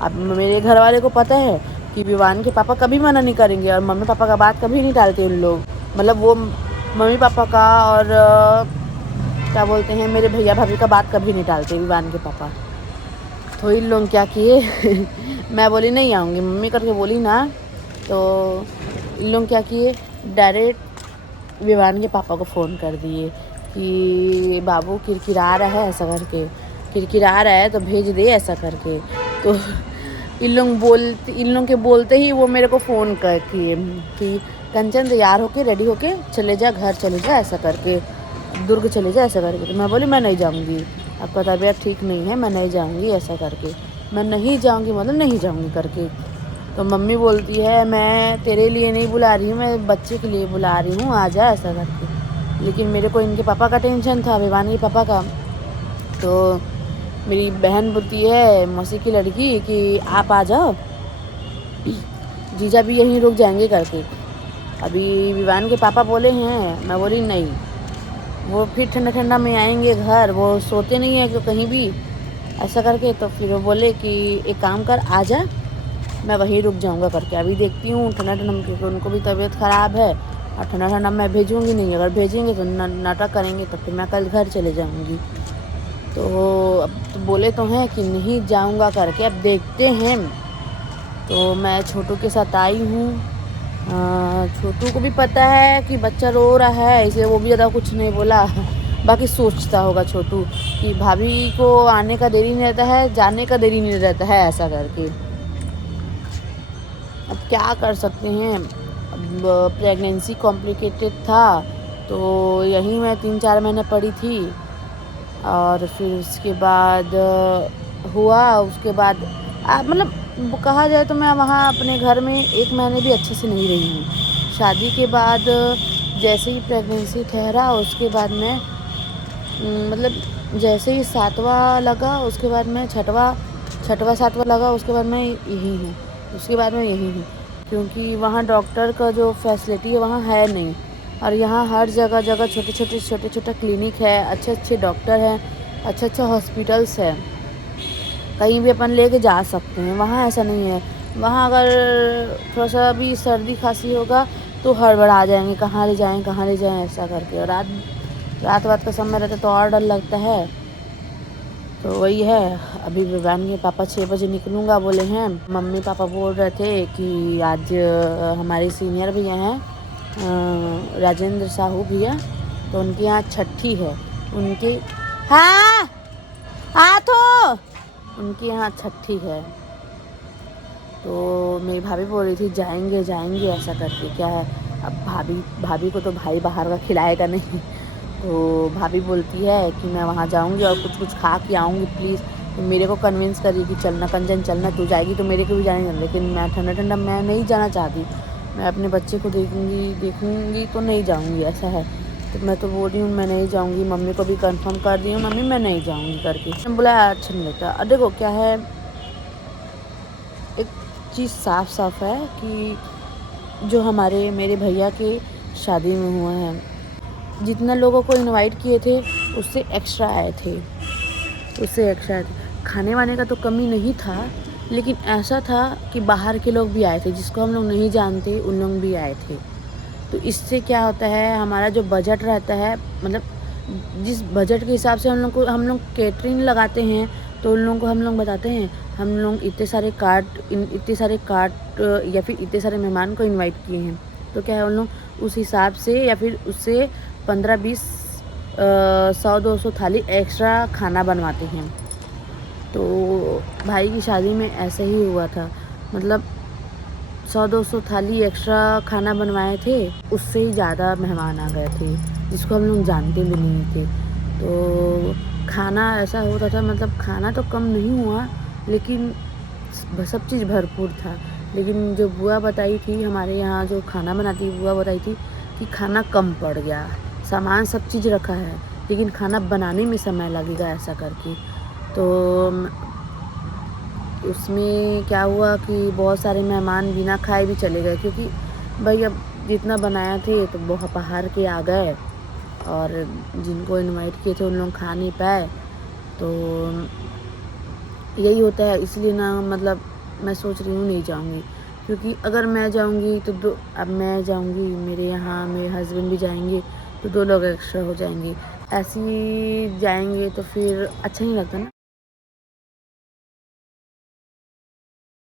اب میرے گھر والے کو پتہ ہے کہ ویوان کے پاپا کبھی منع نہیں کریں گے اور ممی پاپا کا بات کبھی نہیں ٹالتے ان لوگ. مطلب وہ ممی پاپا کا اور کیا بولتے ہیں میرے بھیا بھابھی کا بات کبھی نہیں ٹالتے ویوان کے پاپا. تو ان لوگ کیا کیے میں بولی نہیں آؤں گی, ممی کر کے بولی نا, تو ان لوگ کیا کیے ڈائریکٹ ویوان کے پاپا کو فون کر دیے کہ بابو کرکرا رہا ہے, ایسا کر کے کرکرا رہا ہے تو بھیج دے ایسا کر کے. تو ان لوگ کے بولتے ہی وہ میرے کو فون کر کیے کہ کنچن تیار ہو کے ریڈی ہو کے چلے جا, گھر چلے جا, ایسا کر کے درگ چلے جا, ایسا کر کے. تو میں بولی میں نہیں جاؤں گی, آپ کا طبیعت ٹھیک نہیں ہے, میں نہیں جاؤں گی, ایسا کر کے. میں نہیں جاؤں گی مطلب نہیں جاؤں گی کر کے. تو ممی بولتی ہے میں تیرے لیے نہیں بلا رہی ہوں, میں بچے کے لیے بلا رہی ہوں, آ جا, ایسا کر کے. لیکن میرے کو ان کے پاپا کا ٹینشن تھا, ویوان کے پاپا کا. تو میری بہن بولتی ہے موسی کی لڑکی کہ آپ آ جاؤ, جیجا بھی یہیں رک جائیں گے کر کے. ابھی ویوان کے پاپا بولے ہیں, میں بولی نہیں, وہ پھر ٹھنڈا ٹھنڈا میں آئیں گے گھر, وہ سوتے نہیں ہیں کہ کہیں بھی, ایسا کر کے. تو پھر وہ بولے کہ ایک کام کر آ جا, میں وہیں رک جاؤں گا کر کے. ابھی دیکھتی ہوں ٹھنڈا ٹھنڈا, کیونکہ ان کو بھی طبیعت خراب ہے, اور ٹھنڈا ٹھنڈا میں بھیجوں گی نہیں, اگر بھیجیں گے تو ناٹک کریں گے, تو پھر میں کل گھر چلے جاؤں گی. تو اب بولے تو ہیں کہ نہیں جاؤں گا کر کے, اب دیکھتے ہیں. تو میں چھوٹو کے ساتھ آئی ہوں. چھوٹو کو بھی پتہ ہے کہ بچہ رو رہا ہے, اس لیے وہ بھی زیادہ کچھ نہیں بولا. باقی سوچتا ہوگا چھوٹو کہ بھابھی کو آنے کا دیری نہیں رہتا ہے, جانے کا دیری نہیں رہتا ہے, ایسا کر کے. اب کیا کر سکتے ہیں, اب پریگنینسی کمپلیکیٹڈ تھا, تو یہیں میں 3-4 مہینے پڑی تھی. اور پھر اس کے بعد ہوا, اس کے بعد مطلب کہا جائے تو میں وہاں اپنے گھر میں 1 مہینے بھی اچھے سے نہیں رہی ہوں. شادی کے بعد جیسے ہی پریگنینسی ٹھہرا, اس کے بعد میں مطلب جیسے ہی 7واں لگا, اس کے بعد میں 6واں 7واں لگا, اس کے بعد میں یہی ہوں, اس کے بعد میں یہی ہوں. کیونکہ وہاں ڈاکٹر کا جو فیسلٹی ہے وہاں ہے نہیں, اور یہاں ہر جگہ چھوٹے کلینک ہے, اچھے ڈاکٹر ہیں, اچھا ہاسپٹلس ہے, کہیں بھی اپن لے کے جا سکتے ہیں. وہاں ایسا نہیں ہے. وہاں اگر تھوڑا سا بھی سردی کھانسی ہوگا تو ہڑبڑا جائیں گے, کہاں لے جائیں ایسا کر کے. اور رات کا سمے رہتا تو اور ڈر لگتا ہے. تو وہی ہے, ابھی ویوان کے پاپا 6 بجے نکلوں گا بولے ہیں. ممی پاپا بول رہے تھے کہ آج ہمارے سینئر بھیا ہیں راجندر ساہو بھیا, تو ان کے یہاں چھٹھی ہے, ان کے ان کے یہاں چھٹھی ہے. تو میری بھابھی بول رہی تھی جائیں گے ایسا کر کے. کیا ہے اب بھابھی کو تو بھائی باہر کا کھلائے گا نہیں, تو بھابھی بولتی ہے کہ میں وہاں جاؤں گی اور کچھ کھا کے آؤں گی پلیز. میرے کو کنونس کری کہ چلنا کنچن چلنا, تو جائے گی تو میرے کو بھی جانے دیں. لیکن میں ٹھنڈا میں نہیں جانا چاہتی, میں اپنے بچے کو دیکھوں گی تو نہیں جاؤں گی, ایسا ہے. تو میں تو بول رہی ہوں میں نہیں جاؤں گی, ممی کو بھی کنفرم کر دی ہوں, ممی میں نہیں جاؤں گی کر کے. بولا اچھا نہیں لگتا. اب دیکھو کیا ہے, ایک چیز صاف ہے کہ جو میرے بھیا کے شادی میں ہوا ہے, جتنا لوگوں کو انوائٹ کیے تھے اس سے ایکسٹرا آئے تھے. کھانے وانے کا تو کمی نہیں تھا, لیکن ایسا تھا کہ باہر کے لوگ بھی آئے تھے, جس کو ہم لوگ نہیں جانتے ان لوگ بھی آئے تھے. تو اس سے کیا ہوتا ہے, ہمارا جو بجٹ رہتا ہے, مطلب جس بجٹ کے حساب سے ہم لوگ کیٹرنگ لگاتے ہیں, تو ان لوگوں کو ہم لوگ بتاتے ہیں ہم لوگ اتنے سارے کارٹ یا پھر اتنے سارے مہمان کو انوائٹ کیے ہیں. تو کیا ہے ان لوگ اس حساب سے یا پھر اس سے 15-20 100-200 تھالی ایکسٹرا کھانا بنواتے ہیں. تو بھائی کی شادی میں ایسا ہی ہوا تھا, مطلب 100-200 تھالی ایکسٹرا کھانا بنوائے تھے, اس سے ہی زیادہ مہمان آ گئے تھے جس کو ہم لوگ جانتے بھی نہیں تھے. تو کھانا ایسا ہوتا تھا, مطلب کھانا تو کم نہیں ہوا لیکن سب چیز بھرپور تھا. لیکن جو بوا بتائی تھی, ہمارے یہاں جو کھانا بناتی بوا بتائی تھی کہ کھانا کم پڑ گیا, سامان سب چیز رکھا ہے لیکن کھانا بنانے میں سمے لگے گا, ایسا کر کے. تو اس میں کیا ہوا کہ بہت سارے مہمان بنا کھائے بھی چلے گئے, کیونکہ بھائی اب جتنا بنایا تھے تو بہت باہر کے آ گئے, اور جن کو انوائٹ کیے تھے ان لوگ کھا نہیں پائے. تو یہی ہوتا ہے, اس لیے نا مطلب میں سوچ رہی ہوں نہیں جاؤں گی، کیونکہ اگر میں جاؤں گی تو اب میں جاؤں گی، میرے یہاں میرے ہسبینڈ بھی جائیں گے تو 2 لوگ ایکسٹرا ہو جائیں گے، ایسے ہی جائیں گے تو پھر اچھا نہیں لگتا نا.